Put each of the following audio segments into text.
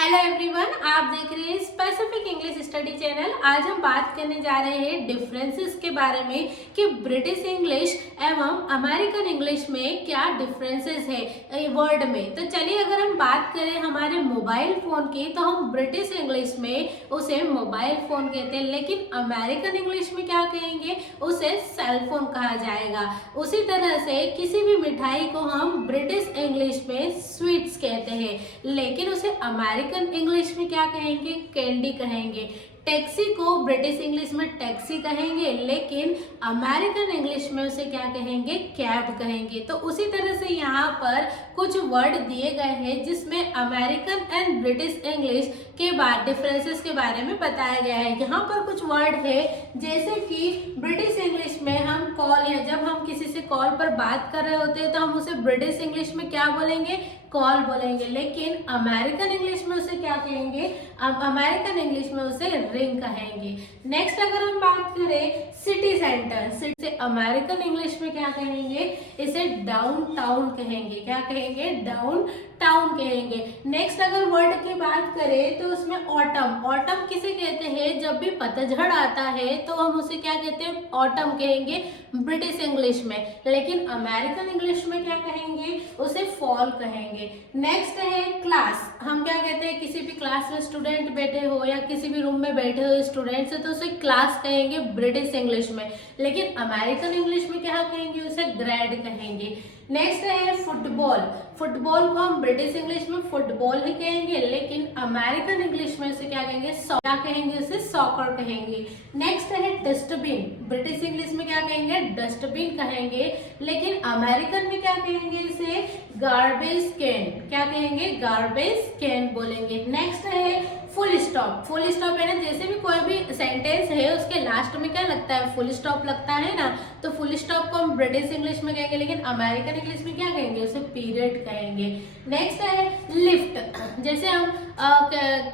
Hello everyone, आप देख रहे हैं स्पेसिफिक इंग्लिश स्टडी चैनल। आज हम बात करने जा रहे हैं डिफरेंसेस के बारे में कि ब्रिटिश इंग्लिश एवं अमेरिकन इंग्लिश में क्या डिफरेंसेस है वर्ड में। तो चलिए, अगर हम बात करें हमारे मोबाइल फोन की, तो हम ब्रिटिश इंग्लिश में उसे मोबाइल फोन कहते हैं, लेकिन अमेरिकन इंग्लिश में क्या कहेंगे, उसे सेल फोन कहा जाएगा। उसी तरह से किसी भी मिठाई को हम ब्रिटिश इंग्लिश में स्वीट्स कहते हैं, लेकिन उसे अमेरिकन इंग्लिश में क्या कहेंगे, कैंडी कहेंगे। टैक्सी को ब्रिटिश इंग्लिश में टैक्सी कहेंगे, लेकिन अमेरिकन इंग्लिश में उसे क्या कहेंगे, कैब कहेंगे। तो उसी तरह से यहाँ पर कुछ वर्ड दिए गए हैं जिसमें अमेरिकन एंड ब्रिटिश इंग्लिश के बाद डिफरेंसेस के बारे में बताया गया है। यहाँ पर कुछ वर्ड है, जैसे कि ब्रिटिश इंग्लिश में हम कॉल, या जब हम किसी से कॉल पर बात कर रहे होते हैं तो हम उसे ब्रिटिश इंग्लिश में क्या बोलेंगे, कॉल बोलेंगे, लेकिन अमेरिकन इंग्लिश में उसे क्या कहेंगे, अमेरिकन इंग्लिश में उसे रिंग कहेंगे। नेक्स्ट अगर हम बात करें सिटी सेंटर, सिटी से अमेरिकन इंग्लिश में क्या कहेंगे, इसे डाउन टाउन कहेंगे। क्या कहेंगे, डाउन टाउन कहेंगे। नेक्स्ट अगर वर्ड की बात करें तो उसमें ऑटम, ऑटम किसे कहते हैं, जब भी पतझड़ आता है तो हम उसे क्या कहते हैं, ऑटम कहेंगे ब्रिटिश इंग्लिश में, लेकिन अमेरिकन इंग्लिश में क्या कहेंगे, उसे फॉल कहेंगे। नेक्स्ट है क्लास, हम क्या कहते हैं, किसी भी क्लास में स्टूडेंट बैठे हो या किसी भी रूम में बैठे हो स्टूडेंट्स है तो उसे क्लास कहेंगे ब्रिटिश इंग्लिश में, लेकिन अमेरिकन इंग्लिश में क्या कहेंगे, उसे ग्रेड कहेंगे। नेक्स्ट है फुटबॉल, फुटबॉल को हम ब्रिटिश इंग्लिश में फुटबॉल ही कहेंगे, लेकिन अमेरिकन इंग्लिश में उसे क्या कहेंगे, क्या कहेंगे, उसे सॉकर कहेंगे। नेक्स्ट है डस्टबिन, ब्रिटिश इंग्लिश में क्या कहेंगे, डस्टबिन कहेंगे, लेकिन अमेरिकन में क्या कहेंगे, इसे गार्बेज कैन, क्या कहेंगे, गार्बेज कैन बोलेंगे। नेक्स्ट है फुल स्टॉप, फुल स्टॉप है ना, जैसे भी कोई भी सेंटेंस है उसके लास्ट में क्या लगता है, फुल स्टॉप लगता है ना, तो फुल स्टॉप को हम ब्रिटिश इंग्लिश में कहेंगे, लेकिन अमेरिकन इंग्लिश में क्या कहेंगे, उसे पीरियड कहेंगे। नेक्स्ट है लिफ्ट, जैसे हम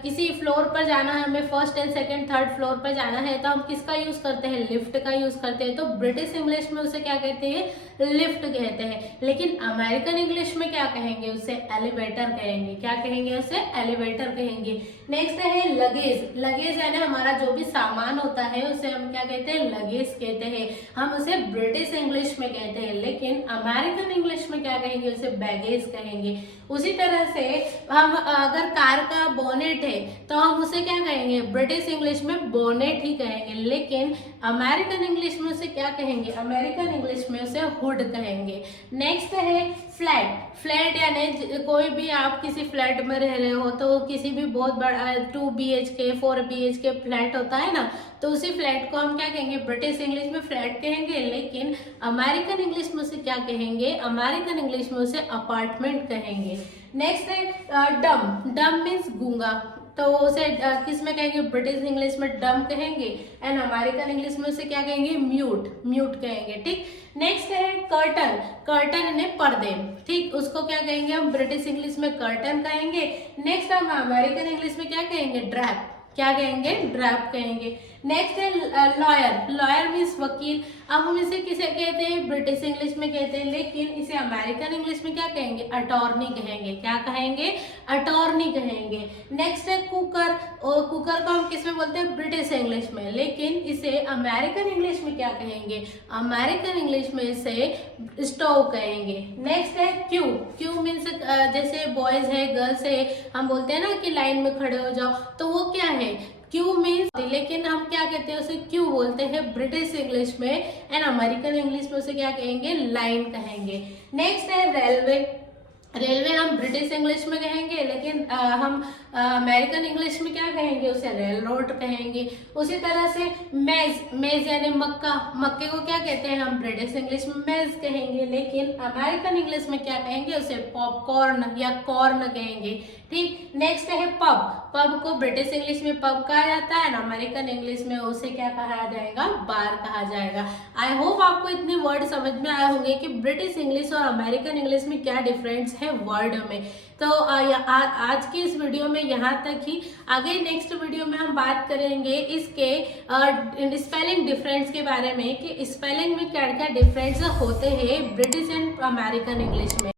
किसी फ्लोर पर जाना है, हमें first and second third floor पर जाना है तो हम किसका यूज करते हैं, लिफ्ट का यूज करते हैं, तो ब्रिटिश इंग्लिश में उसे क्या कहते हैं, लिफ्ट कहते हैं, लेकिन अमेरिकन इंग्लिश में क्या कहेंगे, उसे एलिवेटर कहेंगे। क्या कहेंगे, उसे एलिवेटर कहेंगे। नेक्स्ट है लगेज, लगेज यानी हमारा जो भी सामान होता है उसे हम क्या कहते हैं, लगेज कहते हैं, हम उसे ब्रिटिश इंग्लिश में कहते हैं, लेकिन अमेरिकन इंग्लिश में क्या कहेंगे, उसे बैगेज कहेंगे। उसी तरह से हम अगर कार का बोनेट है तो हम उसे क्या कहेंगे, ब्रिटिश इंग्लिश में बोनेट ही कहेंगे, लेकिन अमेरिकन इंग्लिश में उसे क्या कहेंगे, अमेरिकन इंग्लिश में उसे हुड कहेंगे। नेक्स्ट है फ्लैट, फ्लैट यानी कोई भी आप किसी फ्लैट में रह रहे हो तो किसी भी बहुत बड़ा 2 BHK 4 BHK फ्लैट होता है ना, तो उसी फ्लैट को हम क्या कहेंगे, ब्रिटिश इंग्लिश में फ्लैट कहेंगे, लेकिन अमेरिकन इंग्लिश में उसे क्या कहेंगे, अमेरिकन इंग्लिश में उसे अपार्टमेंट कहेंगे। नेक्स्ट है डम, डम मीन्स गूंगा, तो उसे किस में कहेंगे, ब्रिटिश इंग्लिश में डम कहेंगे, एंड अमेरिकन इंग्लिश में उसे क्या कहेंगे, म्यूट, म्यूट कहेंगे। ठीक। नेक्स्ट है कर्टन, कर्टन यानी पर्दे, ठीक, उसको क्या कहेंगे, हम ब्रिटिश इंग्लिश में कर्टन कहेंगे। नेक्स्ट हम अमेरिकन इंग्लिश में क्या कहेंगे, ड्रैप, क्या कहेंगे, ड्रैप कहेंगे। नेक्स्ट है लॉयर, लॉयर मीन्स वकील, अब हम इसे किसे कहते हैं, ब्रिटिश इंग्लिश में कहते हैं, लेकिन इसे अमेरिकन इंग्लिश में क्या कहेंगे, अटॉर्नी कहेंगे। क्या कहेंगे, अटॉर्नी कहेंगे। नेक्स्ट है कुकर, और कुकर को हम किस में बोलते हैं, ब्रिटिश इंग्लिश में, लेकिन इसे अमेरिकन इंग्लिश में क्या कहेंगे, अमेरिकन इंग्लिश में इसे स्टोव कहेंगे। नेक्स्ट है क्यू, क्यू मीन्स जैसे बॉयज है गर्ल्स है, हम बोलते हैं ना कि लाइन में खड़े हो जाओ, तो वो क्या है, क्यू मीन्स, लेकिन हम क्या कहते हैं, उसे क्यू बोलते हैं ब्रिटिश इंग्लिश में, एंड अमेरिकन इंग्लिश में उसे क्या कहेंगे, लाइन कहेंगे। नेक्स्ट है रेलवे, रेलवे हम ब्रिटिश इंग्लिश में कहेंगे, लेकिन हम अमेरिकन इंग्लिश में क्या कहेंगे, उसे रेल रोड कहेंगे। उसी तरह से मेज, मेज यानी मक्का, मक्के को क्या कहते हैं, हम ब्रिटिश इंग्लिश में मेज कहेंगे, लेकिन अमेरिकन इंग्लिश में क्या कहेंगे, उसे पॉपकॉर्न या कॉर्न कहेंगे। ठीक। नेक्स्ट है पब, पब को ब्रिटिश इंग्लिश में पब कहा जाता है, अमेरिकन इंग्लिश में उसे क्या कहा जाएगा, बार कहा जाएगा। आई होप आपको इतने वर्ड समझ में आए होंगे कि ब्रिटिश इंग्लिश और अमेरिकन इंग्लिश में क्या डिफरेंस है वर्ड में। तो आज की इस वीडियो में यहाँ तक ही, आगे नेक्स्ट वीडियो में हम बात करेंगे इसके स्पेलिंग डिफरेंस के बारे में, कि स्पेलिंग में क्या क्या डिफरेंस होते हैं ब्रिटिश एंड अमेरिकन इंग्लिश में।